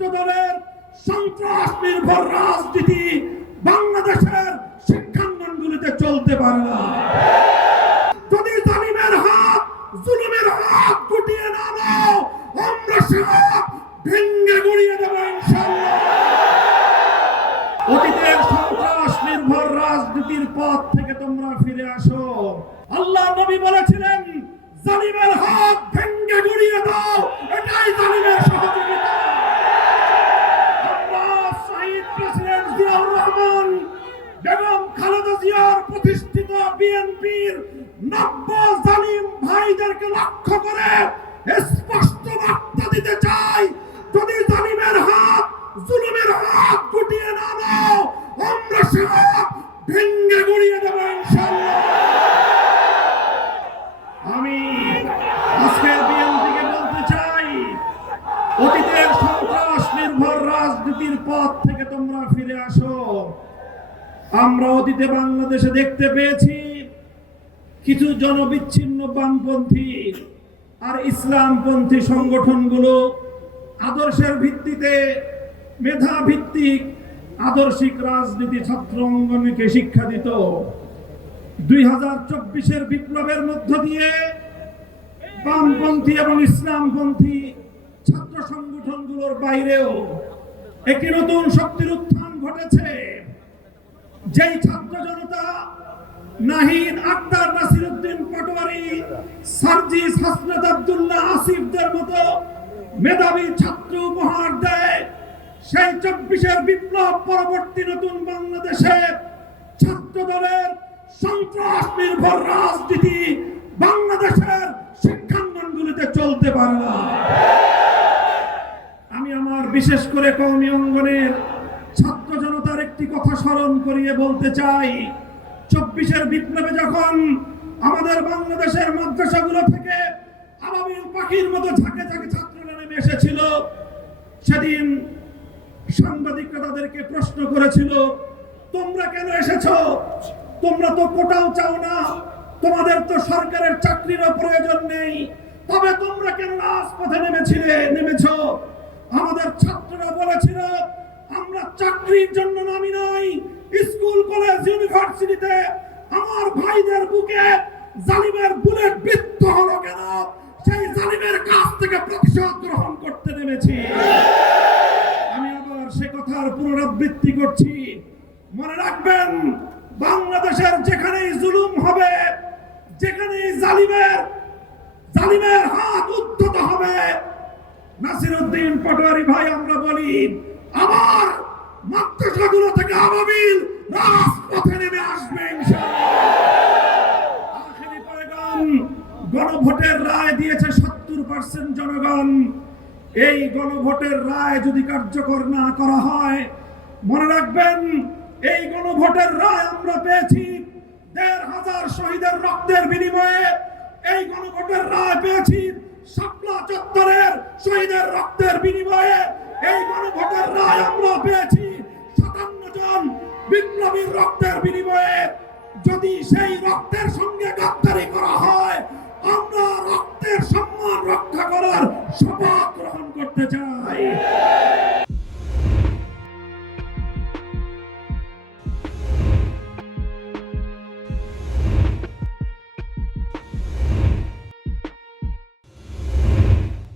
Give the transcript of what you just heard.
ছাত্র দলের সন্ত্রাস নির্ভর রাজনীতি বাংলাদেশের শিক্ষাঙ্গনগুলিতে চলতে পারে না। যদি জালিমের হাত জুলুমের হাত গুটিয়ে না নাও, আমরা সব ভেঙে গুড়িয়ে দেব ইনশাআল্লাহ। অতীতের সন্ত্রাস নির্ভর রাজনীতির পথ থেকে তোমরা ফিরে আসো। আল্লাহ নবী বলেছিলেন, জালিমের হাত ভেঙে গুড়িয়ে দাও, এটাই জালিমের সহযোগিতা। আমরা শহীদ প্রেসিডেন্ট জিয়াউর রহমান, বেগম খালেদা জিয়ার প্রতিষ্ঠিত বিএনপির নব্য জালিম ভাইদেরকে লক্ষ্য করে স্পষ্ট বার্তা দিতে চাই, যদি জালিমের হাত জুলুমের হাত গুটিয়ে না নাও, আমরা সব ভেঙে গুড়িয়ে দেব ইনশাআল্লাহ। আমি আজকের বিএনপিকে বলতে চাই, অতীতের সন্ত্রাস নির্ভর রাজনীতির পথ থেকে তোমরা ফিরে আসো। আমরা অতীতে বাংলাদেশে দেখতে পেয়েছি কিছু জনবিচ্ছিন্ন বামপন্থী আর ইসলামপন্থী সংগঠনগুলো আদর্শের ভিত্তিতে মেধা ভিত্তিক আদর্শিক রাজনীতি ছাত্র অঙ্গনকে শিক্ষা দিত। 2024-এর বিপ্লবের মধ্য দিয়ে বামপন্থী এবং ইসলামপন্থী ছাত্র সংগঠনগুলোর বাইরেও একটি নতুন শক্তির উত্থান ঘটেছে। যেই ছাত্র জনতা নাহিদ, আক্তার, নাসিরউদ্দিন পাটোয়ারি, সার্জিস, হাসনাত আব্দুল্লাহ, আসিফদের মতো মেধাবী ছাত্র উপহার দেয়, সেই 24-এর বিপ্লব পরবর্তী নতুন বাংলাদেশে ছাত্র দলের সন্ত্রাস নির্ভর রাজনীতি বাংলাদেশের শিক্ষাঙ্গনগুলিতে চলতে পারে না। আমি আমার বিশেষ করে কওমি অঙ্গনের ছাত্র জনতার একটি কথা স্মরণ করিয়ে বলতে চাই, 24-এর বিপ্লবে যখন আমাদের বাংলাদেশের মাদ্রাসাগুলো থেকে আবাবিল পাখির মতো ঝাঁকে ঝাঁকে ছাত্ররা নেমে এসেছিল, সেদিন সাংবাদিকরা তাদেরকে প্রশ্ন করেছিল, তোমরা কেন এসেছো? তোমরা তো কোটাও চাও না, তোমাদের তো সরকারের চাকরিরও প্রয়োজন নেই, তবে তোমরা কেন রাজপথে নেমেছো? আমাদের ছাত্ররা বলেছিল, আমরা চাকরির জন্য নামি নাই, স্কুল কলেজ ইউনিভার্সিটিতে আমার ভাইদের বুকে জালিমের বুলেট বিদ্ধ হলো কেন, সেই জালিমের কাছ থেকে প্রতিশোধ গ্রহণ করতে নেমেছি। আমি আবার সে কথার পুনরাবৃত্তি করছি, মনে রাখবেন, বাংলাদেশের যেখানেই জুলুম হবে, যেখানেই জালিমের হাত উদ্ধত হবে, নাসিরউদ্দিন পাটোয়ারি ভাই আমরা বলি, আবার মাদ্রাসাগুলো থেকে আবাবিল রাজপথে নেমে আসবে ইনশাআল্লাহ। আখেরি পয়গাম, গণভোটের রায় দিয়েছে 70% জনগণ। এই গণভোটের রায় যদি কার্যকর না করা হয়, মনে রাখবেন, এই গণভোটের রায় আমরা পেয়েছি 1,500 শহীদের রক্তের বিনিময়ে। এই গণভোটের রায় পেয়েছি শাপলা চত্বরের শহীদের রক্তের বিনিময়ে। এই গণভোটের রায় আমরা পেয়েছি 57 জন বিপ্লবীর রক্তের বিনিময়ে। যদি সেই রক্তের সঙ্গে গাদ্দারি করা হয়, আমরা রক্তের সম্মান রক্ষা করার শপথ গ্রহণ করতে চাই।